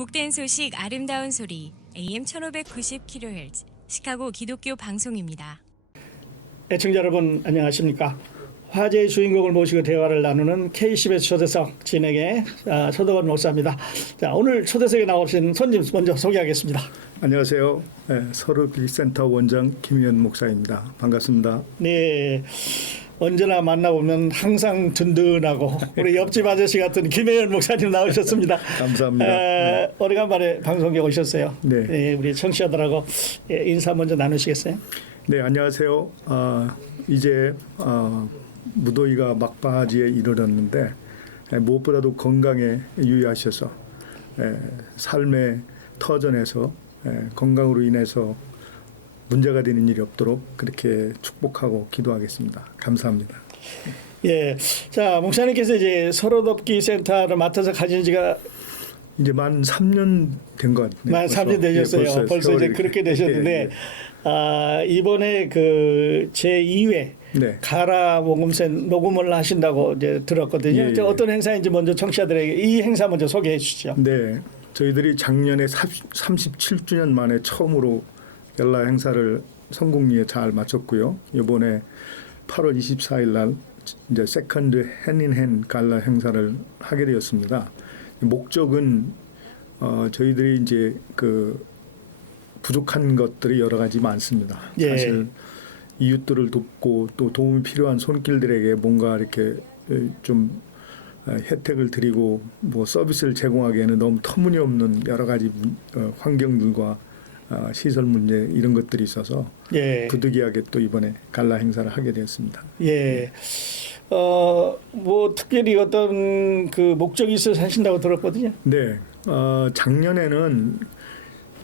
복된 소식 아름다운 소리 AM 1590kHz 시카고 기독교 방송입니다. 애청자 여러분 안녕하십니까? 화제의 주인공을 모시고 대화를 나누는 KCBS 초대석 진행의 서덕원 목사입니다. 자, 오늘 초대석에 나오신 손님 먼저 소개하겠습니다. 안녕하세요. 서르빌센터 원장 김희연 목사입니다. 반갑습니다. 네, 언제나 만나보면 항상 든든하고 우리 옆집 아저씨 같은 김혜연 목사님 나오셨습니다. 감사합니다. 오래간만에 방송에 오셨어요. 네. 네, 우리 청취자들하고 인사 먼저 나누시겠어요? 네, 안녕하세요. 이제 무더위가 막바지에 이르렀는데 무엇보다도 건강에 유의하셔서 삶의 터전에서 건강으로 인해서 문제가 되는 일이 없도록 그렇게 축복하고 기도하겠습니다. 감사합니다. 예, 자 목사님께서 이제 서로돕기 센터를 맡아서 가진 지가 이제 만 3년 된 것 같네요. 만 3년 되셨어요. 벌써 이제 그렇게 되셨는데 이번에 그 제 2회 네. 가라 녹음을 하신다고 이제 들었거든요. 예. 어떤 행사인지 먼저 청취자들에게 이 행사 먼저 소개해 주시죠. 네, 저희들이 작년에 37주년 만에 처음으로 갤라 행사를 성공리에 잘 마쳤고요. 이번에 8월 24일 날 이제 세컨드 핸인핸 갈라 행사를 하게 되었습니다. 목적은 저희들이 이제 그 부족한 것들이 여러 가지 많습니다. 예. 사실 이웃들을 돕고 또 도움이 필요한 손길들에게 뭔가 이렇게 좀 혜택을 드리고 뭐 서비스를 제공하기에는 너무 터무니없는 여러 가지 환경들과 시설 문제 이런 것들이 있어서 예. 부득이하게 또 이번에 갈라 행사를 하게 되었습니다. 예. 뭐 특별히 어떤 그 목적이 있어서 하신다고 들었거든요. 네, 작년에는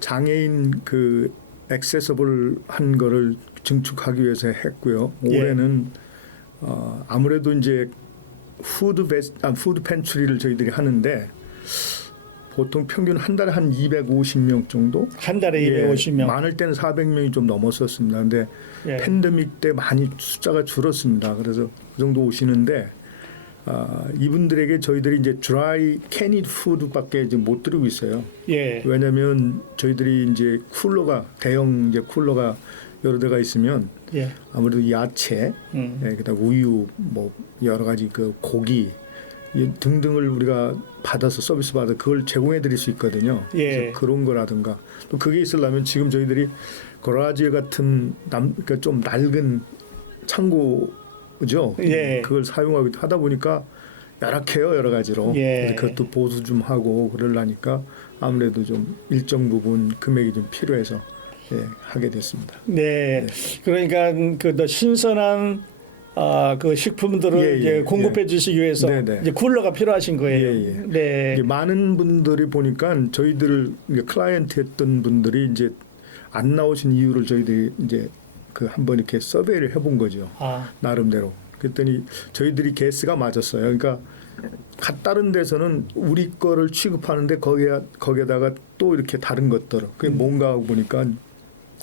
장애인 그 액세서블 한 거를 증축하기 위해서 했고요. 올해는 아무래도 이제 푸드 팬트리를 저희들이 하는데 보통 평균 한 달에 한 250명 정도? 한 달에 250명. 많을 때는 400명이 좀 넘었었습니다. 근데 예. 팬데믹 때 많이 숫자가 줄었습니다. 그래서 그 정도 오시는데 이분들에게 저희들이 이제 드라이 캐니드 푸드밖에 이제 못 드리고 있어요. 예. 왜냐하면 저희들이 이제 쿨러가 대형 이제 쿨러가 여러 대가 있으면 예. 아무래도 야채, 그다음 우유, 뭐 여러 가지 그 고기 등등을 우리가 받아서 서비스 받아 그걸 제공해 드릴 수 있거든요. 예. 그래서 그런 거라든가 또 그게 있으려면 지금 저희들이 거라지 같은 그러니까 좀 낡은 창고죠. 예. 그걸 사용하고 하다 보니까 열악해요 여러 가지로. 예. 그래서 그것도 보수 좀 하고 그러려니까 아무래도 좀 일정 부분 금액이 좀 필요해서 하게 됐습니다. 네. 그러니까 그 더 신선한 그 식품들을 이제 공급해 주시기 위해서 네네. 이제 쿨러가 필요하신 거예요. 예. 네. 이제 많은 분들이 보니까 저희들을 클라이언트 했던 분들이 이제 안 나오신 이유를 저희들이 이제 그 한번 이렇게 서베이를 해본 거죠. 나름대로. 그랬더니 저희들이 개수가 맞았어요. 그러니까 다른 데서는 우리 거를 취급하는데 거기에다가 또 이렇게 다른 것들 그게 뭔가 하고 보니까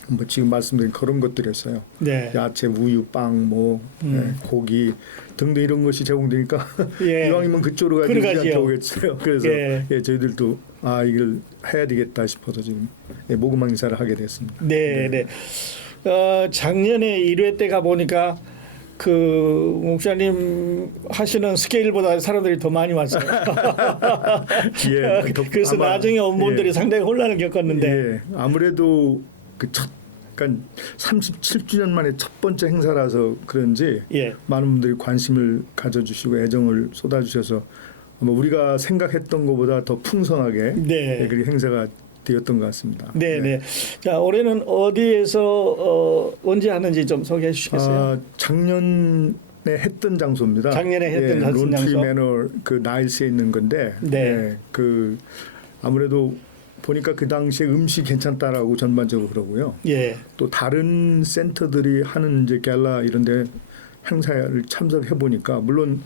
뭐 지금 말씀드린 그런 것들이었어요. 네. 야채, 우유, 빵, 뭐 고기 등등 이런 것이 제공되니까 예. 이왕이면 그쪽으로 가지 않게 오겠어요. 그래서 저희들도 이걸 해야 되겠다 싶어서 지금 모금 행사를 하게 됐습니다. 네, 네. 작년에 1회 때 가 보니까 그 목사님 하시는 스케일보다 사람들이 더 많이 왔어요. 예, 그래서 나중에 온 분들이 상당히 혼란을 겪었는데 아무래도 그러니까 37주년 만에 첫 번째 행사라서 그런지 많은 분들이 관심을 가져주시고 애정을 쏟아주셔서 아마 우리가 생각했던 것보다 더 풍성하게 그렇게 행사가 되었던 것 같습니다. 네. 자, 올해는 어디에서 언제 하는지 좀 소개해 주시겠어요? 작년에 했던 장소입니다. 작년에 했던 장소. 론트리 매너 그 나일스에 있는 건데 그 아무래도 보니까 그 당시에 음식 괜찮다라고 전반적으로 그러고요. 또 다른 센터들이 하는 이제 갤라 이런데 행사를 참석해 보니까 물론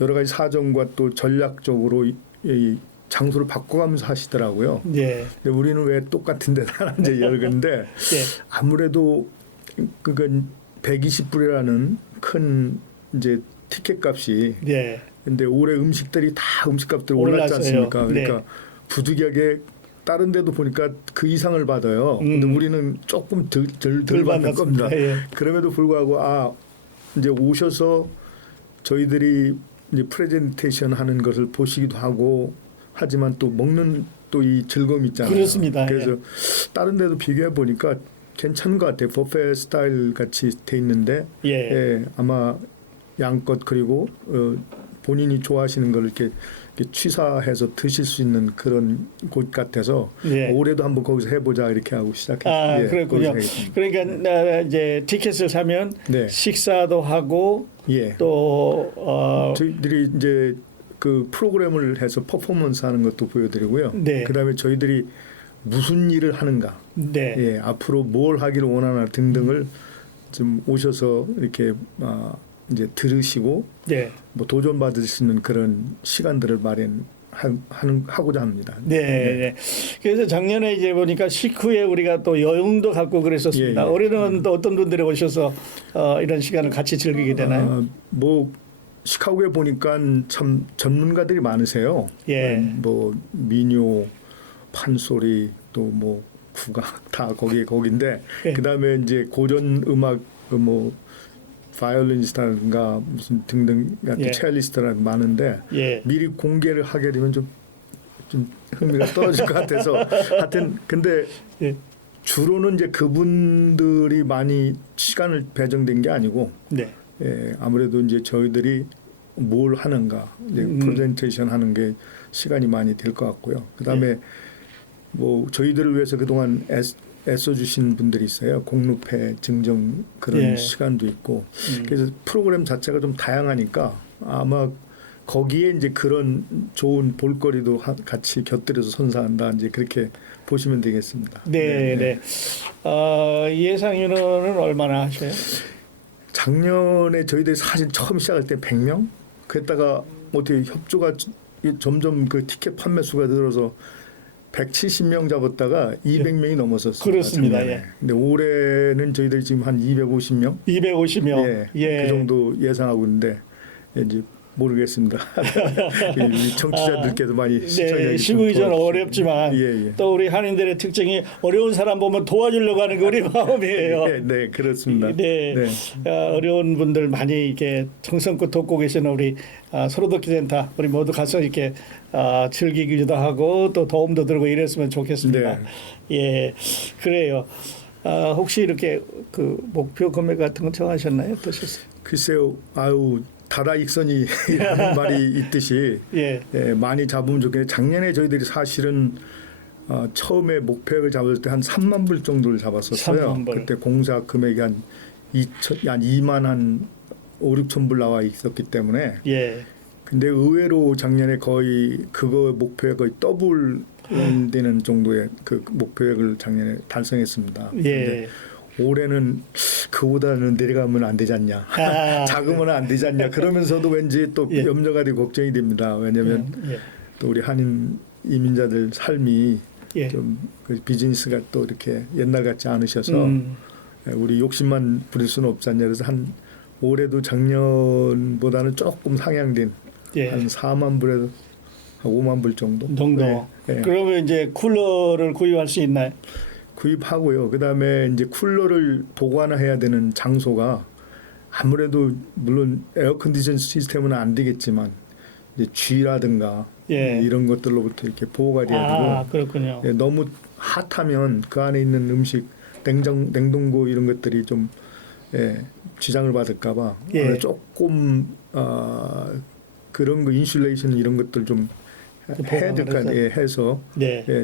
여러 가지 사정과 또 전략적으로 이 장소를 바꿔가면서 하시더라고요. 근데 우리는 왜 똑같은 데다 하는지 열건데 아무래도 그건 120불이라는 큰 이제 티켓 값이 근데 올해 음식들이 다 음식값들이 올랐지 않습니까? 그러니까 부득이하게 다른 데도 보니까 그 이상을 받아요. 근데 우리는 조금 덜 받는 겁니다. 예. 그럼에도 불구하고 이제 오셔서 저희들이 이제 프레젠테이션 하는 것을 보시기도 하고 하지만 또 먹는 또 이 즐거움이 있잖아요. 그렇습니다. 그래서 예. 다른 데도 비교해 보니까 괜찮은 것 같아요. 버페 스타일 같이 돼 있는데 예. 아마 양껏 그리고 본인이 좋아하시는 걸 이렇게 취사해서 드실 수 있는 그런 곳 같아서 예. 올해도 한번 거기서 해보자 이렇게 하고 시작했어요. 그렇군요. 그러니까 이제 티켓을 사면 네. 식사도 하고 또 저희들이 이제 그 프로그램을 해서 퍼포먼스 하는 것도 보여드리고요. 네. 그다음에 저희들이 무슨 일을 하는가, 네. 앞으로 뭘 하기를 원하나 등등을 좀 오셔서 이렇게 이제 들으시고 네. 뭐 도전 받을 수 있는 그런 시간들을 마련하고자 합니다. 네. 그래서 작년에 이제 보니까 식후에 우리가 또 여행도 갖고 그랬었습니다. 예. 올해는 또 어떤 분들이 오셔서 이런 시간을 같이 즐기게 되나요? 뭐 시카고에 보니까 참 전문가들이 많으세요. 예. 뭐 민요, 판소리 또 뭐 국악 다 거기인데 예. 그다음에 이제 고전 음악 뭐 바이올리니스트라든가 무슨 등등 예. 첼리스트라든가 많은데 예. 미리 공개를 하게 되면 좀 흥미가 떨어질 것 같아서 하여튼 근데 예. 주로는 이제 그분들이 많이 시간을 배정된 게 아니고 네. 아무래도 이제 저희들이 뭘 하는가 이제 프레젠테이션 하는 게 시간이 많이 될 것 같고요. 그다음에 뭐 저희들을 위해서 그동안 애써주신 분들이 있어요. 공로패 증정 그런 시간도 있고 그래서 프로그램 자체가 좀 다양하니까 아마 거기에 이제 그런 좋은 볼거리도 같이 곁들여서 선사한다 이제 그렇게 보시면 되겠습니다. 네. 예상 인원은 얼마나 하셔요? 작년에 저희들이 사실 처음 시작할 때 100명 그랬다가 어떻게 협조가 점점 그 티켓 판매 수가 늘어서 170명 잡았다가 200명이 넘었었어요. 그렇습니다. 작년에. 근데 올해는 저희들이 지금 한 250명? 250명. 그 정도 예상하고 있는데 이제 모르겠습니다. 우리 청취자들께도 많이 네, 시국이전 어렵지만 또 우리 한인들의 특징이 어려운 사람 보면 도와주려고 하는 게 우리 마음이에요. 네, 그렇습니다. 네. 어려운 분들 많이 이렇게 정성껏 돕고 계시는 우리 서로돕기 센터 우리 모두 가서 이렇게 즐기기도 하고 또 도움도 들고 이랬으면 좋겠습니다. 예, 그래요. 혹시 이렇게 그 목표 금액 같은 거 정하셨나요? 어떠셨어요? 글쎄요, 다다익선이 라는 말이 있듯이 많이 잡으면 좋겠는데 작년에 저희들이 사실은 처음에 목표액을 잡을 때 한 3만 불 정도를 잡았었어요. 3만 불. 그때 공사 금액이 한 2만 한 5, 6천 불 나와 있었기 때문에 근데 의외로 작년에 거의 그거 목표액 거의 더블 되는 정도의 그 목표액을 작년에 달성했습니다. 근데 올해는 그보다는 내려가면 안 되지 않냐. 작으면 안 되지 않냐. 그러면서도 왠지 또 염려가 되고 걱정이 됩니다. 왜냐하면 또 우리 한인 이민자들 삶이 좀 그 비즈니스가 또 이렇게 옛날 같지 않으셔서 우리 욕심만 부릴 수는 없지 않냐. 그래서 한 올해도 작년보다는 조금 상향된 한 4만 불에서 한 5만 불 정도. 그러면 이제 쿨러를 구입할 수 있나요? 구입하고요. 그다음에 이제 쿨러를 보관해야 되는 장소가 아무래도 물론 에어컨디션 시스템은 안 되겠지만 이제 쥐라든가 이런 것들로부터 이렇게 보호가 돼야 되고 그렇군요. 너무 핫하면 그 안에 있는 음식 냉동고 이런 것들이 좀 지장을 받을까봐 조금 그런 거 인슐레이션 이런 것들 좀 해야 될 거 아니에요. 해서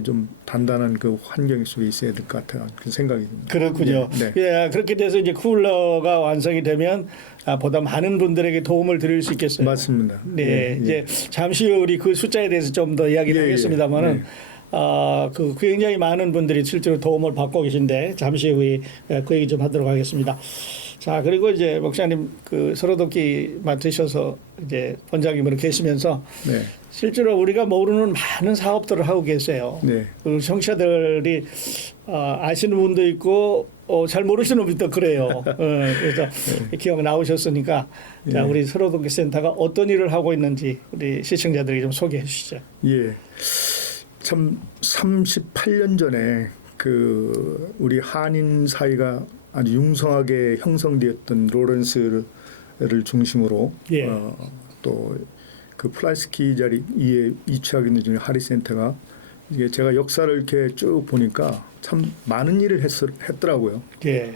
좀 단단한 그 환경 속에 있어야 될 것 같아요. 그 생각이 듭니다. 그렇군요. 그렇게 돼서 이제 쿨러가 완성이 되면 보다 많은 분들에게 도움을 드릴 수 있겠어요. 맞습니다. 이제 잠시 후 우리 그 숫자에 대해서 좀 더 이야기를 하겠습니다만은 그 굉장히 많은 분들이 실제로 도움을 받고 계신데 잠시 후에 그 얘기 좀 하도록 하겠습니다. 자, 그리고 이제 목사님 그 서로돕기 맡으셔서 이제 본장님으로 계시면서 실제로 우리가 모르는 많은 사업들을 하고 계세요. 그리고 청취자들이 아시는 분도 있고 잘 모르시는 분도 그래요. 그래서 기억 나오셨으니까 자, 우리 서로돕기 센터가 어떤 일을 하고 있는지 우리 시청자들에게 좀 소개해 주시죠. 참 38년 전에 그 우리 한인 사이가 아주 융성하게 형성되었던 로렌스를 중심으로 예. 또 그 플라스키 자리에 위치하고 있는 중에 하리 센터가 이게 제가 역사를 이렇게 쭉 보니까 참 많은 일을 했더라고요. 예.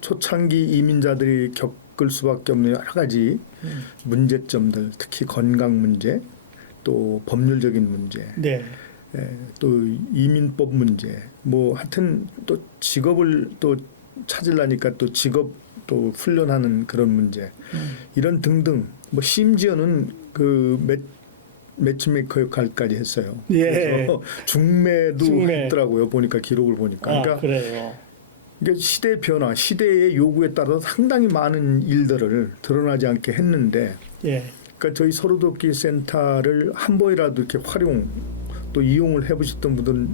초창기 이민자들이 겪을 수밖에 없는 여러 가지 문제점들, 특히 건강 문제, 또 법률적인 문제, 네. 또 이민법 문제, 뭐 하여튼 또 직업을 또 찾으려니까 또 직업 또 훈련하는 그런 문제, 이런 등등. 뭐 심지어는 그 매치메이커 역할까지 했어요. 예. 그래서 중매도 중매. 했더라고요. 보니까 기록을 보니까. 그러니까 그래요. 이게 시대 변화, 시대의 요구에 따라서 상당히 많은 일들을 드러나지 않게 했는데, 예. 그러니까 저희 서로돕기 센터를 한 번이라도 이렇게 활용 또 이용을 해보셨던 분들은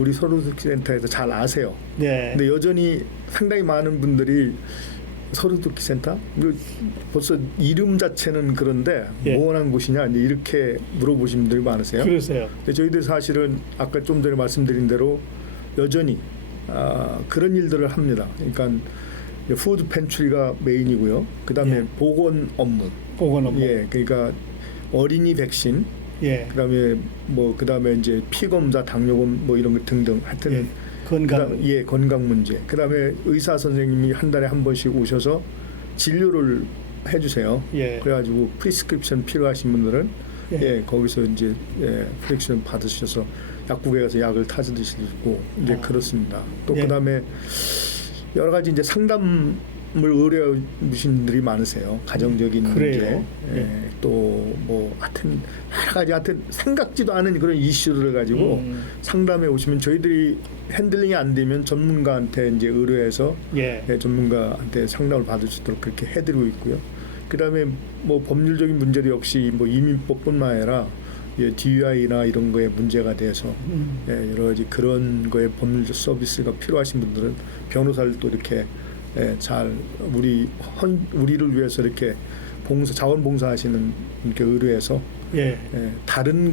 우리 서로돕기 센터에서 잘 아세요. 네. 근데 여전히 상당히 많은 분들이 서로돕기 센터? 벌써 이름 자체는 그런데 예. 무언한 곳이냐 이렇게 물어보신 분들이 많으세요. 그러세요. 근데 저희들 사실은 아까 좀 전에 말씀드린 대로 여전히 그런 일들을 합니다. 그러니까 푸드 팬츄리가 메인이고요. 그다음에 예. 보건 업무. 예, 그러니까 어린이 백신. 예. 그다음에 이제 피 검사, 당뇨검 뭐 이런 거 등등. 하여튼 예. 건강. 건강 문제. 그다음에 의사 선생님이 한 달에 한 번씩 오셔서 진료를 해주세요. 예. 그래가지고 프리스크립션 필요하신 분들은 예. 거기서 이제 프리스크립션 받으셔서 약국에 가서 약을 타서 드시고 이제 그렇습니다. 또 예. 그다음에 여러 가지 이제 상담을 의뢰해 주신 분들이 많으세요. 가정적인 그래요. 문제, 또 뭐 하여튼 여러 가지 하여튼 생각지도 않은 그런 이슈를 가지고 상담해 오시면 저희들이 핸들링이 안 되면 전문가한테 이제 의뢰해서 전문가한테 상담을 받을 수 있도록 그렇게 해드리고 있고요. 그다음에 뭐 법률적인 문제도 역시 뭐 이민법뿐만 아니라 DUI나 이런 거에 문제가 돼서 여러 가지 그런 거에 법률적 서비스가 필요하신 분들은 변호사를 또 이렇게 잘 우리를 위해서 이렇게 자원봉사하시는 이렇게 의뢰해서 다른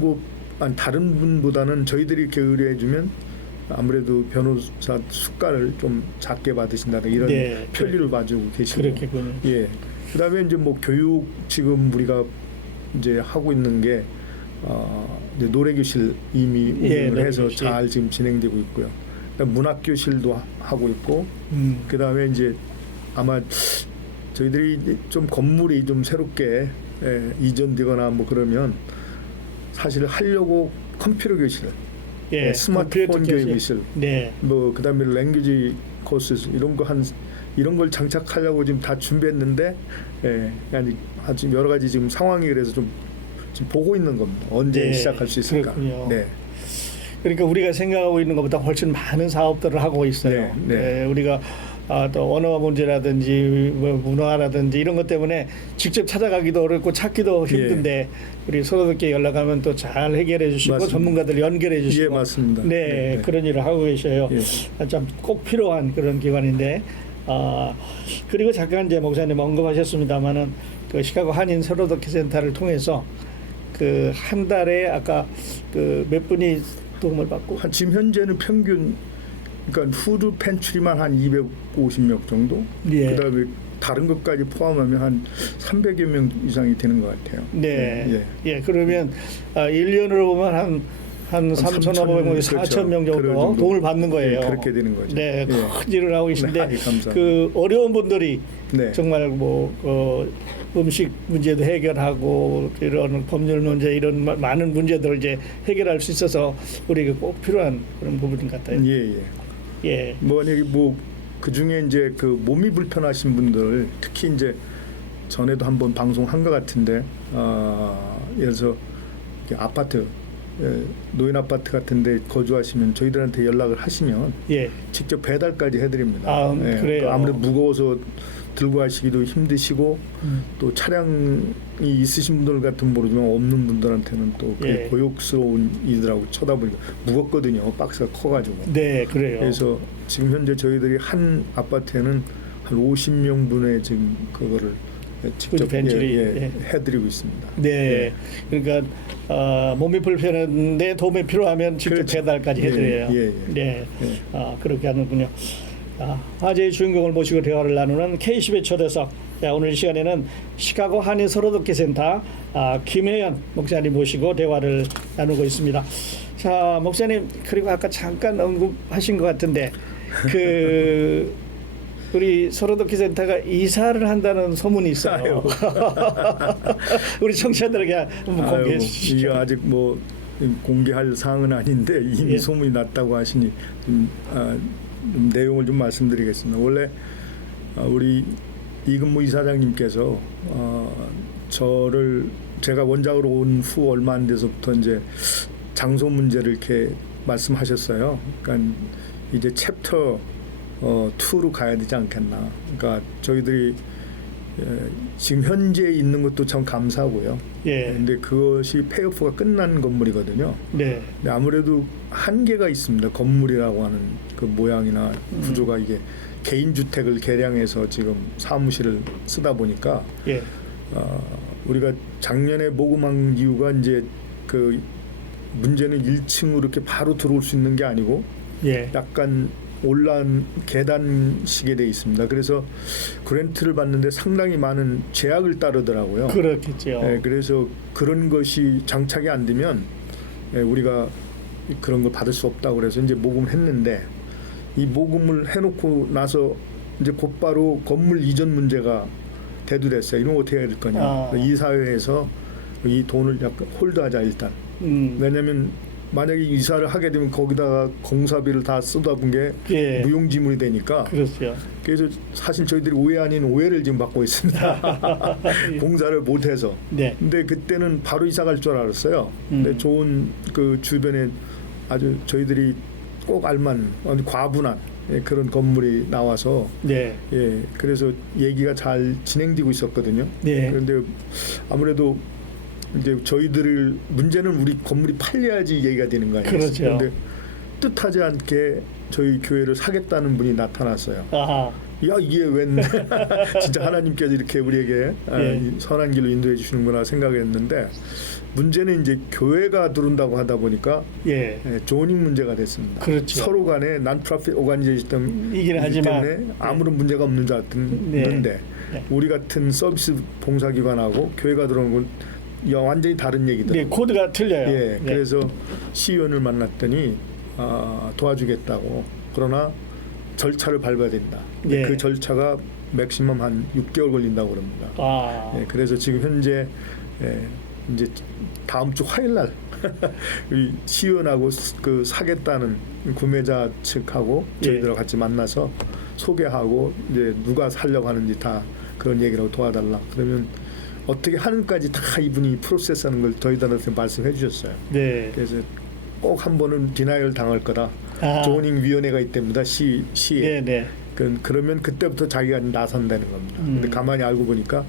분보다는 저희들이 이렇게 의뢰해주면 아무래도 변호사 수가를 좀 작게 받으신다는 이런 편리를 봐주고 계시고. 그렇겠군요. 예. 그다음에 이제 뭐 교육 지금 우리가 이제 하고 있는 게 이제 노래교실 이미 운영을 해서 잘 지금 진행되고 있고요. 그다음 문학교실도 하고 있고. 그다음에 이제 아마 저희들이 좀 건물이 좀 새롭게 이전되거나 뭐 그러면 사실 하려고 컴퓨터 교실, 스마트폰 교실, 뭐 그다음에 랭귀지 코스 이런 걸 장착하려고 지금 다 준비했는데 아주 여러 가지 지금 상황이 그래서 좀 지금 보고 있는 겁니다. 언제 시작할 수 있을까? 그렇군요. 그러니까 우리가 생각하고 있는 것보다 훨씬 많은 사업들을 하고 있어요. 우리가 또 언어 문제라든지 뭐 문화라든지 이런 것 때문에 직접 찾아가기도 어렵고 찾기도 힘든데 우리 서로답게 연락하면 또 잘 해결해 주시고 맞습니다. 전문가들 연결해 주시고 맞습니다. 그런 일을 하고 계셔요. 참 꼭 필요한 그런 기관인데 그리고 잠깐 이제 목사님 언급하셨습니다마는 그 시카고 한인 서로답게 센터를 통해서 그 한 달에 아까 그 몇 분이 도움을 받고 지금 현재는 평균 그러니까 푸드 팬츄리만 한 250명 정도. 그다음에 다른 것까지 포함하면 한 300여 명 이상이 되는 것 같아요. 그러면 1년으로 보면 한 3,500명, 4,000명 정도 도움을 받는 거예요. 그렇게 되는 거죠. 큰 일을 하고 계신데 그 어려운 분들이 정말 뭐 음식 문제도 해결하고 이런 법률 문제 이런 많은 문제들을 이제 해결할 수 있어서 우리가 꼭 필요한 그런 부분 같아요. 만약에 뭐 그 중에 이제 그 몸이 불편하신 분들 특히 이제 전에도 한번 방송한 것 같은데 예를 들어서 아파트 노인 아파트 같은데 거주하시면 저희들한테 연락을 하시면 직접 배달까지 해드립니다. 그래요. 아무래도 무거워서 들고 가시기도 힘드시고 또 차량이 있으신 분들 같은 모르지만 없는 분들한테는 또 고역스러운 일이라고 쳐다보니까 무겁거든요. 박스가 커가지고. 그래요. 그래서 지금 현재 저희들이 한 아파트에는 한 50명 분의 지금 그거를 직접 벤츄리 해드리고 있습니다. 네, 그러니까 몸이 불편한데 도움이 필요하면 직접 그렇죠. 배달까지 해드려요. 네, 그렇게 하는군요. 화제의 주인공을 모시고 대화를 나누는 K10의 초대석. 오늘 이 시간에는 시카고 한인 서로듣기 센터 김혜연 목사님 모시고 대화를 나누고 있습니다. 자, 목사님, 그리고 아까 잠깐 언급하신 것 같은데 우리 서로듣기 센터가 이사를 한다는 소문이 있어요. 우리 청취자들에게 한번 공개해 주시죠. 이게 아직 뭐 공개할 사항은 아닌데 이미 소문이 났다고 하시니 내용을 좀 말씀드리겠습니다. 원래 우리 이근무 이사장님께서 제가 원장으로 온 후 얼마 안 돼서부터 이제 장소 문제를 이렇게 말씀하셨어요. 그러니까 이제 챕터 2로 가야 되지 않겠나. 그러니까 저희들이 지금 현재 있는 것도 참 감사하고요. 근데 그것이 페이오프가 끝난 건물이거든요. 근데 아무래도 한계가 있습니다. 건물이라고 하는 그 모양이나 구조가 이게 개인 주택을 개량해서 지금 사무실을 쓰다 보니까 우리가 작년에 모금한 이유가 이제 그 문제는 1층으로 이렇게 바로 들어올 수 있는 게 아니고 약간 올라온 계단식에 돼 있습니다. 그래서 그랜트를 받는데 상당히 많은 제약을 따르더라고요. 그렇겠죠. 그래서 그런 것이 장착이 안 되면 우리가 그런 걸 받을 수 없다고 그래서 이제 모금을 했는데 이 모금을 해놓고 나서 이제 곧바로 건물 이전 문제가 대두됐어요. 이런 거 어떻게 해야 될 거냐. 이사회에서 이 돈을 약간 홀드하자 일단. 왜냐하면 만약에 이사를 하게 되면 거기다가 공사비를 다 쏟아본 게 무용지물이 되니까. 그렇죠. 그래서 사실 저희들이 오해 아닌 오해를 지금 받고 있습니다. 공사를 못해서. 근데 그때는 바로 이사 갈 줄 알았어요. 근데 좋은 그 주변에 아주 저희들이 꼭 알만 과분한 그런 건물이 나와서 그래서 얘기가 잘 진행되고 있었거든요. 그런데 아무래도 이제 저희들을 문제는 우리 건물이 팔려야지 얘기가 되는 거 아니에요. 그렇죠. 그런데 뜻하지 않게 저희 교회를 사겠다는 분이 나타났어요. 야, 이게 웬 진짜 하나님께서 이렇게 우리에게 선한 길로 인도해 주시는구나 생각했는데 문제는 이제 교회가 들어온다고 하다 보니까 조닝 문제가 됐습니다. 그렇죠. 서로 간에 난프라핏 오가니제이션이기 하지만 때문에 아무런 문제가 없는 줄 알았는데 우리 같은 서비스 봉사기관하고 교회가 들어오는 건 완전히 다른 얘기더라고요. 코드가 틀려요. 그래서 시의원을 만났더니 도와주겠다고. 그러나 절차를 밟아야 된다. 그 절차가 맥시멈 한 6개월 걸린다고 그럽니다. 그래서 지금 현재 이제 다음 주 화요일 날 우리 시의원하고 그 사겠다는 구매자 측하고 저희들하고 같이 만나서 소개하고 이제 누가 살려고 하는지 다 그런 얘기라고 도와달라. 그러면 어떻게 하는까지 다 이분이 프로세스하는 걸 저희들한테 말씀해 주셨어요. 그래서 꼭 한 번은 디나이얼 당할 거다. 조닝 위원회가 있답니다. 시에. 그러면 그때부터 자기가 나선다는 겁니다. 근데 가만히 알고 보니까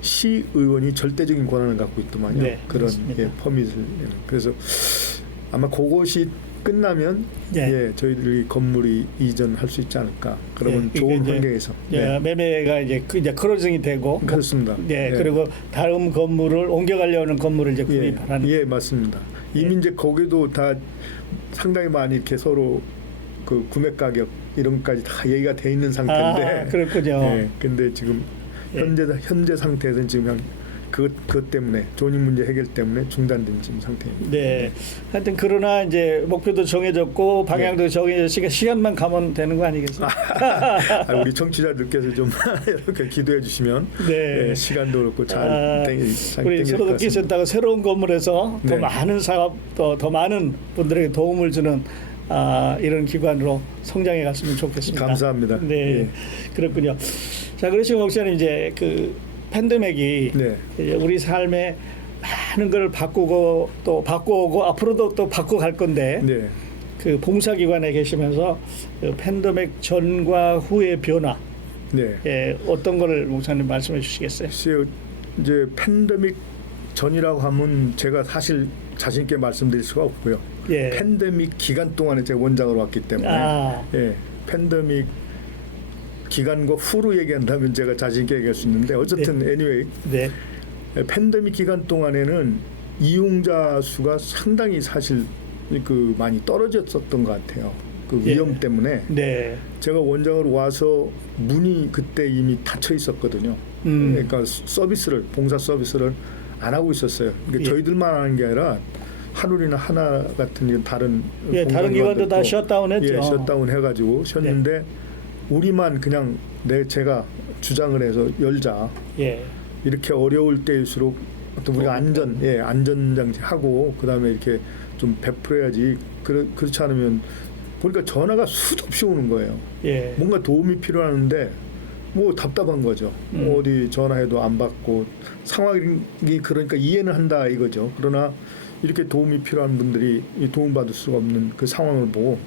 시의원이 절대적인 권한을 갖고 있더만요. 그런 퍼밋을. 그래서 아마 그것이 끝나면 저희들이 건물이 이전할 수 있지 않을까. 그러면 좋은 환경에서 매매가 이제 크로징이 되고 그렇습니다. 그리고 다른 건물을 옮겨가려는 건물을 이제 구입하는. 맞습니다. 이미 이제 거기도 다 상당히 많이 이렇게 서로 그 구매 가격 이런 것까지 다 얘기가 돼 있는 상태인데. 그렇군요. 근데 지금 현재 상태에서는 지금 그것 때문에 조닝 문제 해결 때문에 중단된 지금 상태입니다. 하여튼 그러나 이제 목표도 정해졌고 방향도 정해졌으니까 시간만 가면 되는 거 아니겠습니까? 우리 청취자들께서 좀 이렇게 기도해 주시면 시간도 그렇고 잘 우리 서로듣기 센터가 새로운 건물에서 더 많은 사업 더 많은 분들에게 도움을 주는 이런 기관으로 성장해 갔으면 좋겠습니다. 감사합니다. 그렇군요. 자, 그러시면 목사님 이제 그 팬데믹이 우리 삶에 많은 걸 바꾸고 또 바꾸고 앞으로도 또 바꿔 갈 건데 그 봉사기관에 계시면서 그 팬데믹 전과 후의 변화 어떤 거를 목사님 말씀해 주시겠어요? 이제 팬데믹 전이라고 하면 제가 사실 자신 있게 말씀드릴 수가 없고요. 팬데믹 기간 동안에 제가 원장으로 왔기 때문에 팬데믹 기간과 후로 얘기한다면 제가 자신 있게 얘기할 수 있는데 어쨌든 anyway 네. 팬데믹 기간 동안에는 이용자 수가 상당히 사실 그 많이 떨어졌었던 것 같아요. 그 위험 때문에 네. 제가 원장으로 와서 문이 그때 이미 닫혀 있었거든요. 그러니까 봉사 서비스를 안 하고 있었어요. 그러니까 저희들만 하는 게 아니라 한울이나 하나 같은 다른 다른 기관도 다 셧다운했죠. 예, 셧다운 해가지고 쉬었는데 우리만 그냥 제가 주장을 해서 열자. 예. 이렇게 어려울 때일수록 어떤 우리가 안전장치 하고 그다음에 이렇게 좀 베풀어야지. 그렇지 않으면 보니까 전화가 수도 없이 오는 거예요. 예. 뭔가 도움이 필요한데 뭐 답답한 거죠. 어디 전화해도 안 받고 상황이 그러니까 이해는 한다 이거죠. 그러나 이렇게 도움이 필요한 분들이 도움받을 수가 없는 그 상황을 보고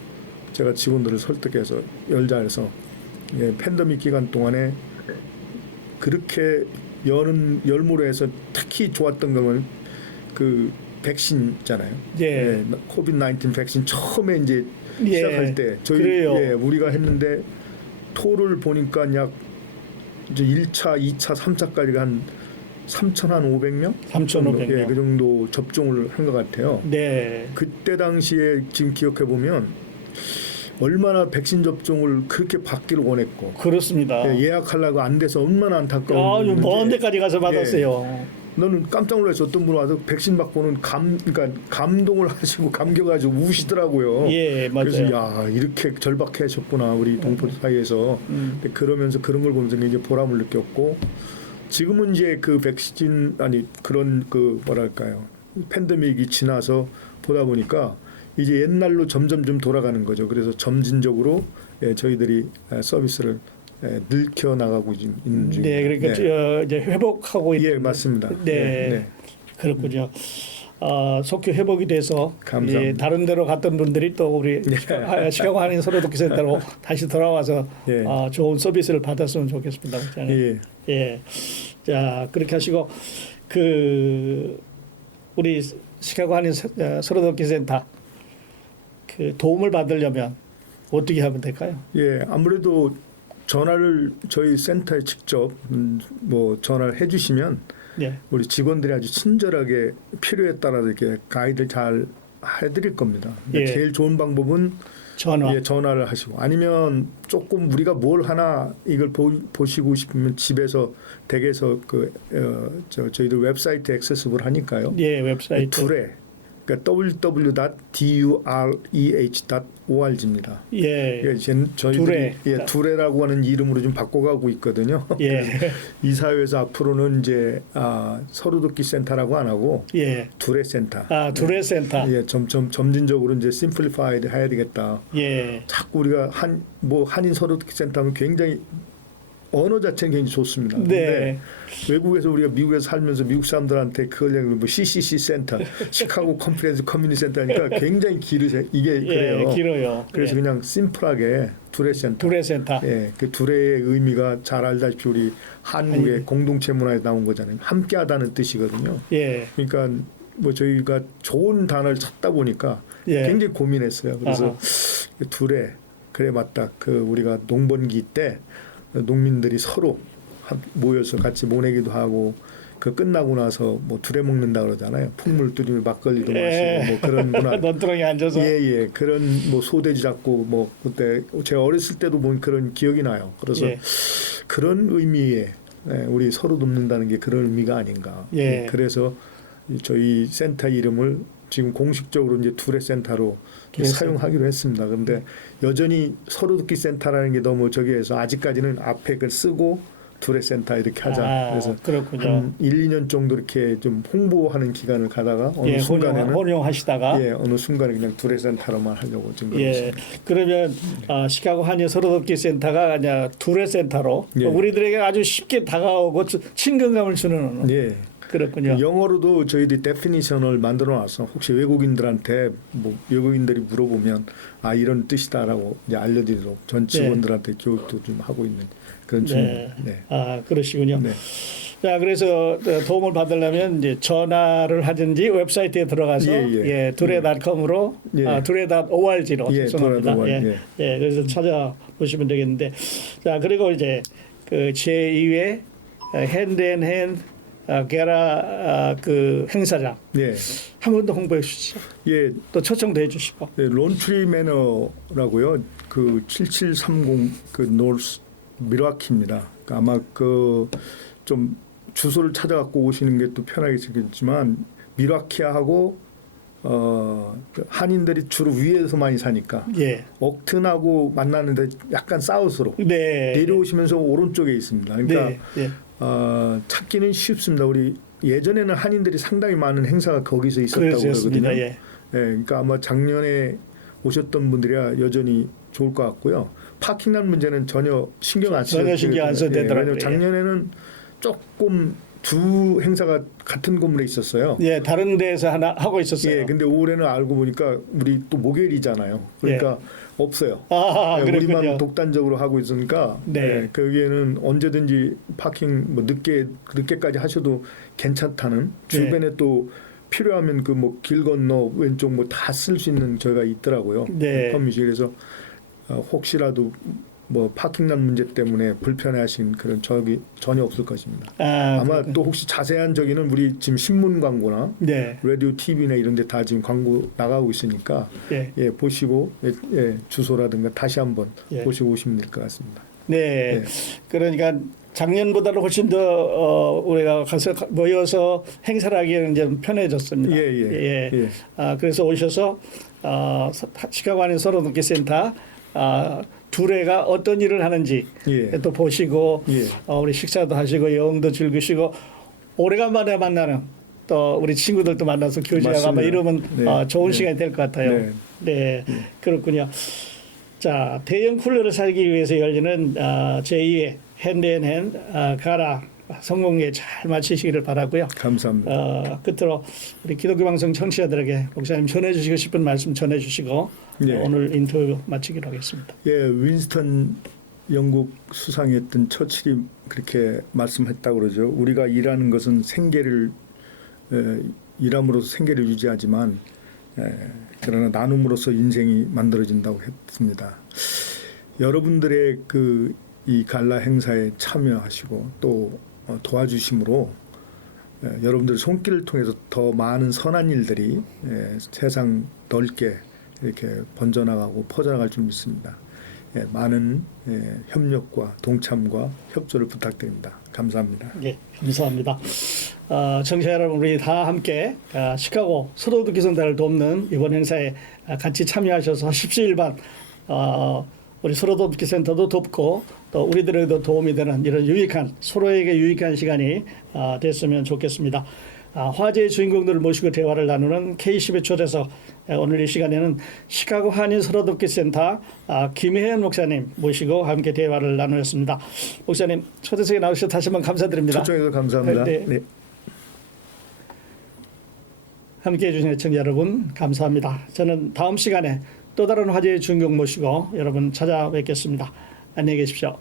제가 직원들을 설득해서 열자 해서 팬데믹 기간 동안에 그렇게 열무로 해서 특히 좋았던 거는 그 백신 있잖아요. 예. 코비드 19 백신 처음에 이제 예. 시작할 때 저희 우리가 했는데 토를 보니까 약 이제 1차, 2차, 3차까지가 한 3,500명? 3,500명. 예, 그 정도 접종을 한 것 같아요. 네. 그때 당시에 지금 기억해 보면 얼마나 백신 접종을 그렇게 받기를 원했고 그렇습니다. 예약하려고 안 돼서 얼마나 안타까운. 먼 데까지 가서 받았어요. 너는 깜짝 놀라서 어떤 분 와서 백신 받고는 그러니까 감동을 하시고 감겨가지고 우시더라고요. 예, 맞아요. 그래서 야 이렇게 절박해졌구나 우리 동포 사이에서. 근데 그러면서 그런 걸 보면서 이제 보람을 느꼈고 지금은 이제 그 백신 그런 그 뭐랄까요 팬데믹이 지나서 보다 보니까 이제 옛날로 점점 좀 돌아가는 거죠. 그래서 점진적으로 저희들이 서비스를 늘켜 나가고 있는 중입니다. 네, 그러니까 이제 회복하고 있는. 예, 맞습니다. 네, 그렇군요. 속히 회복이 돼서 다른 데로 갔던 분들이 또 우리 시카고 한인 서로돕기 센터로 다시 돌아와서 좋은 서비스를 받았으면 좋겠습니다. 예. 자, 그렇게 하시고 우리 시카고 한인 서로돕기 센터 그 도움을 받으려면 어떻게 하면 될까요? 예, 아무래도 전화를 저희 센터에 직접 뭐 전화를 해주시면 우리 직원들이 아주 친절하게 필요에 따라 이렇게 가이드를 잘 해드릴 겁니다. 제일 좋은 방법은 전화를 하시고 아니면 조금 우리가 뭘 하나 이걸 보시고 싶으면 집에서 댁에서 저희들 웨브사이트 액세스블 하니까요. 예, 웹사이트. 그러니까 www.dureh.org입니다. 저희들이 두레라고 하는 이름으로 좀 바꿔가고 있거든요. 이사회에서 앞으로는 이제 서로돕기 센터라고 안 하고 두레 센터. 두레 센터. 점진적으로 이제 심플리파이드 해야 되겠다. 자꾸 우리가 한인 서로돕기 센터 하면 굉장히 언어 자체는 굉장히 좋습니다. 그런데 외국에서 우리가 미국에서 살면서 미국 사람들한테 그걸 뭐 CCC 센터, 시카고 컨퍼런스 커뮤니티 센터니까 굉장히 이게 그래요. 길어요. 그래서 그냥 심플하게 두레 센터. 그 두레의 의미가 잘 알다시피 우리 한국의 공동체 문화에 나온 거잖아요. 함께하다는 뜻이거든요. 그러니까 뭐 저희가 좋은 단어를 찾다 보니까 굉장히 고민했어요. 그래서 두레 그래 맞다. 우리가 농번기 때 농민들이 서로 모여서 같이 모내기도 하고 끝나고 나서 뭐 두레 먹는다 그러잖아요. 풍물 뚜리며 막걸리도 마시고 뭐 그런 문화. 논두렁에 앉아서. 그런 뭐 소돼지 잡고 뭐 그때 제가 어렸을 때도 본 그런 기억이 나요. 그래서 그런 의미에 우리 서로 돕는다는 게 그런 의미가 아닌가. 그래서 저희 센터 이름을 지금 공식적으로 이제 두레 센터로 사용하기로 했습니다. 그런데 여전히 서로돕기 센터라는 게 너무 저기에서 아직까지는 앞에 그걸 쓰고 두레 센터 이렇게 하자. 그래서 그렇군요. 한 1, 2년 정도 이렇게 좀 홍보하는 기간을 가다가 어느 순간에는 혼용하시다가 어느 순간에 그냥 두레 센터로만 하려고 지금 그러면 시카고 한인 서로돕기 센터가 그냥 두레 센터로 우리들에게 아주 쉽게 다가오고 친근감을 주는 그렇군요. 영어로도 저희들이 데피니션을 만들어 놨어. 혹시 외국인들한테 뭐 외국인들이 물어보면 이런 뜻이다라고 이제 알려드리도록 전 직원들한테 교육도 좀 하고 있는 그런 중입니다. 그러시군요. 자, 그래서 도움을 받으려면 이제 전화를 하든지 웹사이트에 들어가서 두레닷컴으로 두레닷org로 죄송합니다. 그래서 찾아보시면 되겠는데, 자, 그리고 이제 그 제2회 핸드앤핸드 게라 그 행사장 한 번 더 홍보해 주시죠. 또 초청도 해주시고. 론트리 매너라고요. 그 7730 그 노스 미라키입니다. 그러니까 아마 그 좀 주소를 찾아갖고 오시는 게 또 편하겠지만 미라키아하고 그 한인들이 주로 위에서 많이 사니까 억튼하고 만나는데 약간 사우스로 내려오시면서 오른쪽에 있습니다. 그러니까 찾기는 쉽습니다. 우리 예전에는 한인들이 상당히 많은 행사가 거기서 있었다고 그러거든요. 그러니까 아마 작년에 오셨던 분들이야 여전히 좋을 것 같고요. 파킹난 문제는 전혀 신경 안 써도 되더라고요. 작년에는 조금 두 행사가 같은 건물에 있었어요. 다른 데에서 하나 하고 있었어요. 근데 올해는 알고 보니까 우리 또 목요일이잖아요. 그러니까 없어요. 우리만 독단적으로 하고 있으니까 거기에는 언제든지 파킹 뭐 늦게까지 하셔도 괜찮다는 주변에 또 필요하면 그 뭐 길 건너 왼쪽 뭐 다 쓸 수 있는 저희가 있더라고요. 퍼밋이. 그래서 혹시라도 뭐 파킹난 문제 때문에 불편해하신 그런 적이 전혀 없을 것입니다. 아마 또 혹시 자세한 저기는 우리 지금 신문 광고나 라디오, TV나 이런 데 다 지금 광고 나가고 있으니까 보시고 주소라든가 다시 한번 보시고 오시면 될 것 같습니다. 그러니까 작년보다는 훨씬 더 우리가 가서 모여서 행사를 하기에는 좀 편해졌습니다. 그래서 오셔서 시카고 한인 서로돕기 센터 두레가 어떤 일을 하는지 또 보시고 우리 식사도 하시고 여행도 즐기시고 오래간만에 만나는 또 우리 친구들도 만나서 교제하고 아마 이러면 좋은 시간이 될 것 같아요. 그렇군요. 자, 대형 쿨러를 살기 위해서 열리는 제2회 핸드앤핸드 가라 성공에 잘 마치시기를 바라고요. 감사합니다. 끝으로 우리 기독교 방송 청취자들에게 목사님 전해주시고 싶은 말씀 전해주시고 오늘 인터뷰 마치기로 하겠습니다. 윈스턴 영국 수상했던 처칠이 그렇게 말씀했다고 그러죠. 우리가 일하는 것은 생계를 일함으로써 생계를 유지하지만 그러나 나눔으로써 인생이 만들어진다고 했습니다. 여러분들의 그 이 갈라 행사에 참여하시고 또 도와주심으로 여러분들 손길을 통해서 더 많은 선한 일들이 세상 넓게 이렇게 번져나가고 퍼져나갈 줄 믿습니다. 많은 협력과 동참과 협조를 부탁드립니다. 감사합니다. 감사합니다. 청취자 여러분, 우리 다 함께 시카고 서로돕기 선단을 돕는 이번 행사에 같이 참여하셔서 십시일반 우리 서로돕기 센터도 돕고 또 우리들에게도 도움이 되는 이런 유익한 서로에게 유익한 시간이 됐으면 좋겠습니다. 화제의 주인공들을 모시고 대화를 나누는 K10의 초대석, 오늘 이 시간에는 시카고 한인 서로돕기 센터 김혜연 목사님 모시고 함께 대화를 나누었습니다. 목사님 초대석에 나오셔서 다시 한번 감사드립니다. 초청해서 감사합니다. 함께해 주신 시청자 여러분 감사합니다. 저는 다음 시간에 또 다른 화제의 주인공 모시고 여러분 찾아뵙겠습니다. 안녕히 계십시오.